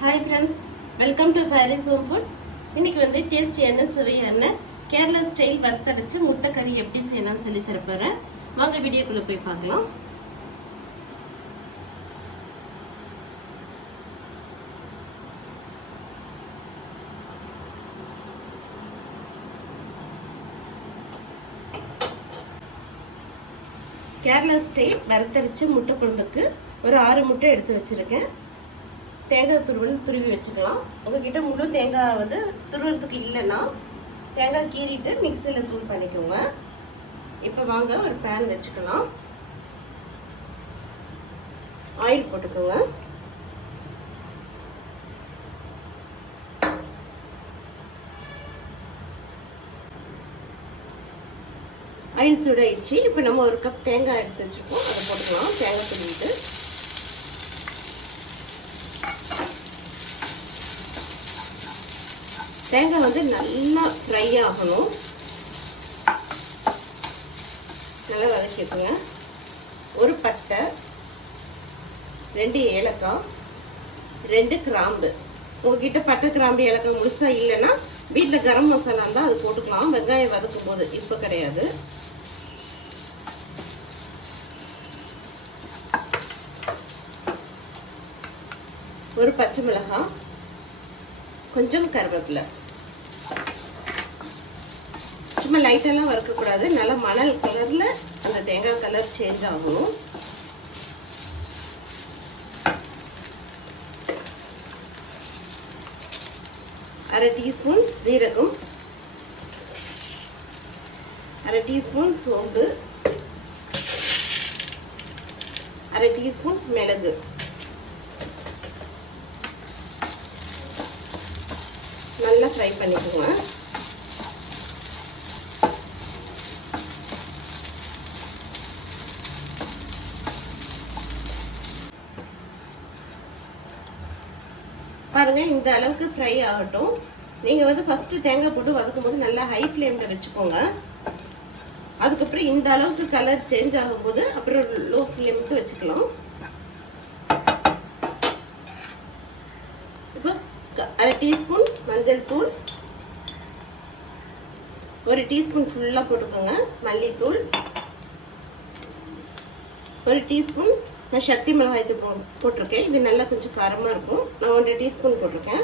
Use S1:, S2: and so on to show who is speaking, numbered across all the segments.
S1: Hi friends welcome to Fairy's home food இன்னைக்கு வந்து taste என்ன சுவையான கேரளா ஸ்டைல் வறுத்தரைச்ச முட்டை கறி எப்படி செய்யலாம்னு சொல்லி தரப்போகிறேன் வாங்க வீடியோக்குள்ளே போய் பார்க்கலாம். கேரளா ஸ்டைல் வறுத்தரைச்ச முட்டை குழம்புக்கு ஒரு ஆறு முட்டை எடுத்து வச்சுருக்கேன். தேங்காய் துருவல் துருவி வச்சுக்கலாம். உங்ககிட்ட முழு தேங்காய் வந்து துருவறதுக்கு இல்லைன்னா தேங்காய் கீறிட்டு மிக்சியில் தூள் பண்ணிக்கோங்க. இப்போ வாங்க ஒரு பேன் வச்சுக்கலாம். ஆயில் போட்டுக்கோங்க. ஆயில் சூடாயிடுச்சு. இப்போ நம்ம ஒரு கப் தேங்காய் எடுத்து வச்சுருக்கோம். அதை போட்டுக்கலாம். தேங்காய் துருவிட்டு. தேங்காய் வந்து நல்லா ஃப்ரை ஆகணும். நல்லா வதக்கிக்கோங்க ஒரு பட்டை ரெண்டு ஏலக்காய் ரெண்டு கிராம்பு. உங்ககிட்ட பட்டை கிராம்பு ஏலக்காய் முழுசாக இல்லைன்னா வீட்டில் கரம் மசாலா இருந்தால் அது போட்டுக்கலாம். வெங்காயம் வதக்கும் போது இப்போ கிடையாது. ஒரு பச்சை மிளகாய் கொஞ்சம் கருவேப்பிலை. சும்மா லைட்டெல்லாம் வறுக்கக்கூடாது. நல்லா மணல் கலரில் அந்த தேங்காய் கலர் சேஞ்ச் ஆகணும் அரை டீஸ்பூன் ஜீரகம் அரை டீஸ்பூன் சோம்பு. அரை டீஸ்பூன் மிளகு. நல்லா ஃப்ரை பண்ணிக்கோங்க. பாருங்கள் இந்த அளவுக்கு ஃப்ரை ஆகட்டும். நீங்கள் வந்து ஃபஸ்ட்டு தேங்காய் போட்டு வதக்கும் போது நல்லா ஹை ஃப்ளேமில் வச்சுக்கோங்க. அதுக்கப்புறம் இந்த அளவுக்கு கலர் சேஞ்ச் ஆகும்போது அப்புறம் லோ ஃப்ளேமுக்கு வச்சுக்கலாம். இப்போ அரை டீஸ்பூன் மஞ்சள் தூள். ஒரு டீஸ்பூன் ஃபுல்லாக போட்டுக்கோங்க மல்லித்தூள். ஒரு டீஸ்பூன் நான் சக்தி மிளகாய் போ போட்டிருக்கேன். இது நல்லா கொஞ்சம் காரமாக இருக்கும். நான் ஒன்றரை டீஸ்பூன் போட்டிருக்கேன்.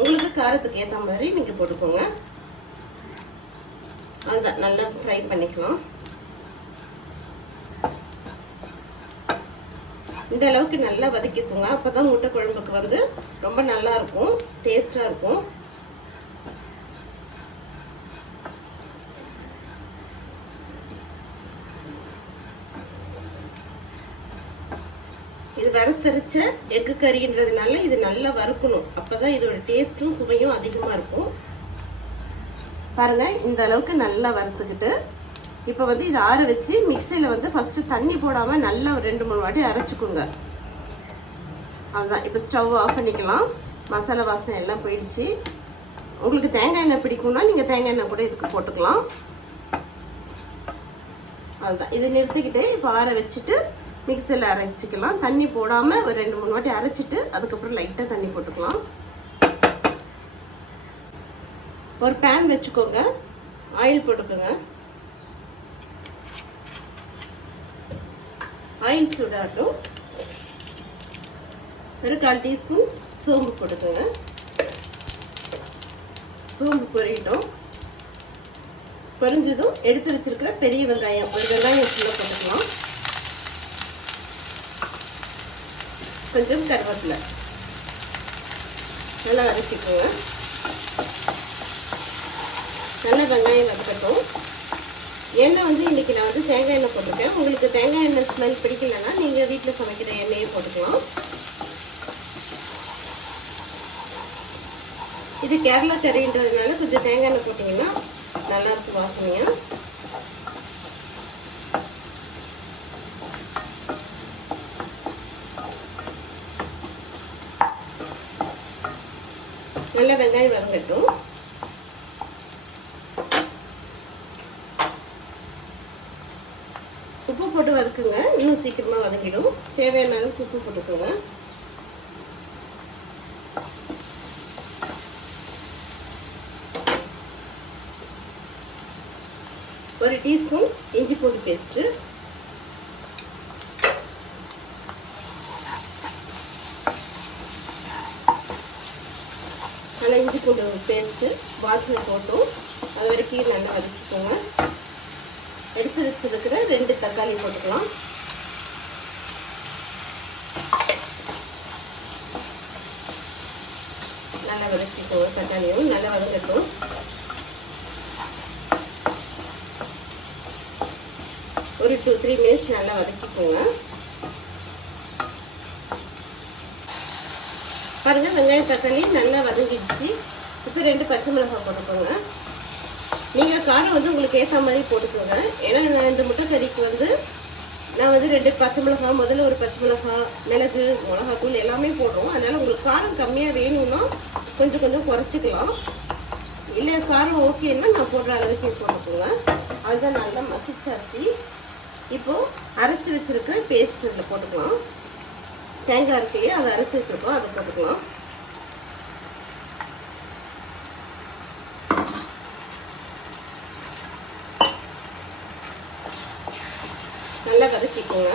S1: உங்களுக்கு காரத்துக்கு ஏற்ற மாதிரி நீங்கள் போட்டுக்கோங்க. அதுதான் நல்லா ஃப்ரை பண்ணிக்கலாம். இந்த அளவுக்கு நல்லா வதக்கிக்கோங்க. அப்போ தான் முட்டை குழம்புக்கு வந்து ரொம்ப நல்லாயிருக்கும் டேஸ்ட்டாக இருக்கும். வறுத்தரிச்ச எக்கு கறின்றதுனால இது நல்லா வறுக்கணும். அப்போ தான் இதோட டேஸ்ட்டும் சுவையும் அதிகமாக இருக்கும். பாருங்கள் இந்த அளவுக்கு நல்லா வறுத்துக்கிட்டு இப்போ வந்து இதை ஆற வச்சு மிக்சியில் வந்து ஃபஸ்ட்டு தண்ணி போடாமல் நல்லா ஒரு ரெண்டு மூணு வாட்டி அரைச்சிக்கோங்க. அதுதான் இப்போ ஸ்டவ் ஆஃப் பண்ணிக்கலாம். மசாலா வாசனை எல்லாம் போயிடுச்சு. உங்களுக்கு தேங்காய் எண்ணெய் பிடிக்கும்னா நீங்கள் தேங்காய் எண்ணெய் கூட இதுக்கு போட்டுக்கலாம். அதுதான் இதை நிறுத்திக்கிட்டு இப்போ ஆற வச்சுட்டு மிக்சியில் அரைச்சிக்கலாம். தண்ணி போடாமல் ஒரு ரெண்டு மூணு வாட்டி அரைச்சிட்டு அதுக்கப்புறம் லைட்டாக தண்ணி போட்டுக்கலாம். ஒரு பேன் வச்சுக்கோங்க. ஆயில் போட்டுக்கோங்க. ஆயில் சூடாகட்டும். ஒரு கால் டீஸ்பூன் சோம்பு போட்டுக்கோங்க. சோம்பு பொரியட்டும். பொரிஞ்சதும் எடுத்து வச்சிருக்கிற பெரிய வெங்காயம். ஒரு வெங்காயம் ஃபுல்லாக போட்டுக்கலாம். கொஞ்சம் கருவேப்பிலை. நல்லா வதக்கிக்கோங்க. நல்லா வெங்காயம் வதக்கட்டும். எண்ணெய் வந்து இன்றைக்கி நான் வந்து தேங்காய் எண்ணெய் போட்டிருக்கேன். உங்களுக்கு தேங்காய் எண்ணெய் ஸ்மெல் பிடிக்கலன்னா நீங்கள் வீட்டில் சமைக்கிற எண்ணெயே போட்டுக்கலாம். இது கேரளா கறின்றதுனால கொஞ்சம் தேங்காய் எண்ணெய் போட்டிங்கன்னா நல்லாயிருக்கும் வாசனையாக நல்ல வெங்காயம் வதங்கட்டும். உப்பு போட்டு வதக்குங்க. இன்னும் சீக்கிரமாக வதங்கிடும். தேவையான அளவுக்கு உப்பு போட்டுக்கோங்க. ஒரு டீஸ்பூன் இஞ்சி பூண்டு பேஸ்ட்டு. நல்லா இஞ்சி பூண்டு பேஸ்ட்டு வாசனை போட்டும். அது வரைக்கும் நல்லா வதக்கிக்கோங்க. எடுத்து வச்சிருக்கிற ரெண்டு தக்காளி போட்டுக்கலாம். நல்லா வதக்கிக்கோங்க தக்காளியும். நல்லா வதங்கட்டும். ஒரு டூ த்ரீ மினிட்ஸ் நல்லா வதக்கிக்கோங்க. பாருங்க வெங்காயம் தக்காளி நல்லா வதங்கிடுச்சு. இப்போ ரெண்டு பச்சை மிளகாய் போட்டுக்கோங்க. நீங்கள் காரம் வந்து உங்களுக்கு ஏற்ற மாதிரி போட்டுக்கோங்க. ஏன்னா நான் இந்த முட்டைக்கறிக்கு வந்து நான் வந்து ரெண்டு பச்சை மிளகாய் முதல்ல ஒரு பச்சை மிளகாய் மிளகு மிளகாத்தூள் எல்லாமே போடுறோம். அதனால் உங்களுக்கு காரம் கம்மியாக வேணும்னா கொஞ்சம் கொஞ்சம் குறைச்சிக்கலாம். இல்லை காரம் ஓகேன்னா நான் போடுற அளவுக்கு போட்டுக்கோங்க. அதுதான் நல்லா மசிச்சாச்சு. இப்போது அரைச்சி வச்சுருக்க பேஸ்ட் இதில் போட்டுக்கலாம். தேங்காய் இருக்கையே அதை அரைச்சி வச்சுருக்கோம். அதை போட்டுக்கலாம். நல்லா வதக்கிக்கோங்க.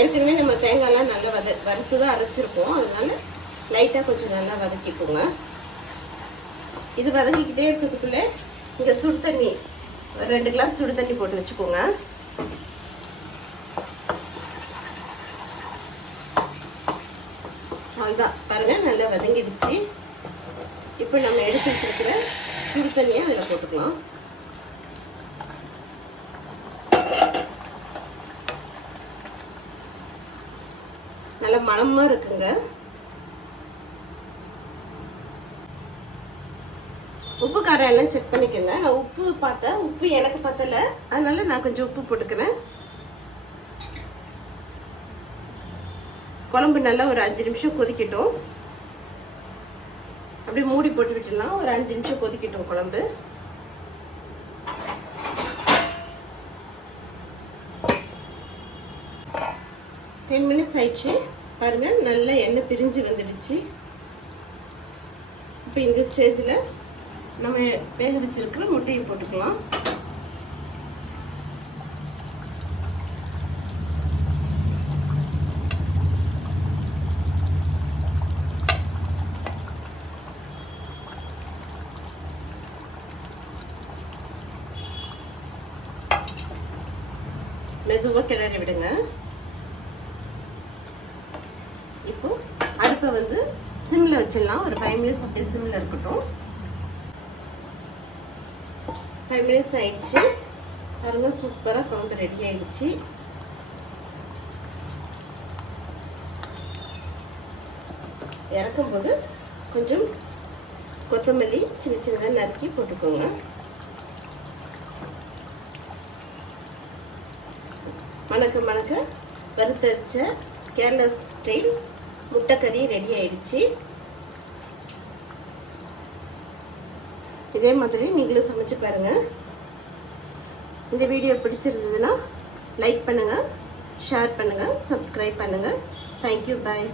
S1: ஏற்கனவே நம்ம தேங்காய்லாம் நல்லா வத வறுத்து தான் அரைச்சிருக்கோம். அதனால லைட்டாக கொஞ்சம் நல்லா வதக்கிக்கோங்க. இது வதக்கிக்கிட்டே இருக்கிறதுக்குள்ளே இங்கே சுடு தண்ணி ஒரு ரெண்டு கிளாஸ் சுடு தண்ணி போட்டு வச்சுக்கோங்க. அவ்வளோதான் பாருங்கள் நல்லா வதங்கிடுச்சு. இப்போ நம்ம எடுத்து வச்சிருக்கிற சுடு தண்ணியை அதில் போட்டுக்கலாம். நல்ல மணமாக இருக்குங்க. உப்பு காரம் எல்லாம் செக் பண்ணிக்கோங்க. நான் உப்பு பார்த்தேன். உப்பு எனக்கு பத்தல. அதனால நான் கொஞ்சம் உப்பு போட்டுக்கிறேன். குழம்பு நல்லா ஒரு அஞ்சு நிமிஷம் கொதிக்கட்டும். அப்படியே மூடி போட்டு விட்டுடலாம். ஒரு அஞ்சு நிமிஷம் கொதிக்கட்டும் குழம்பு. டென் மினிட்ஸ் ஆயிடுச்சு. பாருங்கள் நல்லா எண்ணெய் பிரிஞ்சு வந்துடுச்சு. இப்போ இந்த ஸ்டேஜில் நம்ம வேக வச்சிருக்கிற முட்டையை போட்டுக்கலாம். மெதுவாக கிளறி விடுங்க. இப்போ அடுப்பை வந்து சிம்மில் வச்சிடலாம். ஒரு ஃபைவ் மினிட்ஸ் அப்படியே சிம்மில் இருக்கட்டும். ஃபைவ் மினிட்ஸ் ஆயிடுச்சு. பாருங்க சூப்பராக கவுண்டர் ரெடி ஆயிடுச்சு. இறக்கும்போது கொஞ்சம் கொத்தமல்லி சின்ன சின்னதாக நறுக்கி போட்டுக்கோங்க. மணக்க மணக்க வறுத்தரிச்ச கேரளா ஸ்டைல் முட்டைக்கறி ரெடி ஆயிடுச்சு. இதே மாதிரி நீங்களும் சமைச்சு பாருங்கள் இந்த வீடியோ பிடிச்சிருந்ததுன்னா லைக் பண்ணுங்கள் ஷேர் பண்ணுங்கள் சப்ஸ்கிரைப் பண்ணுங்கள் தேங்க்யூ பாய்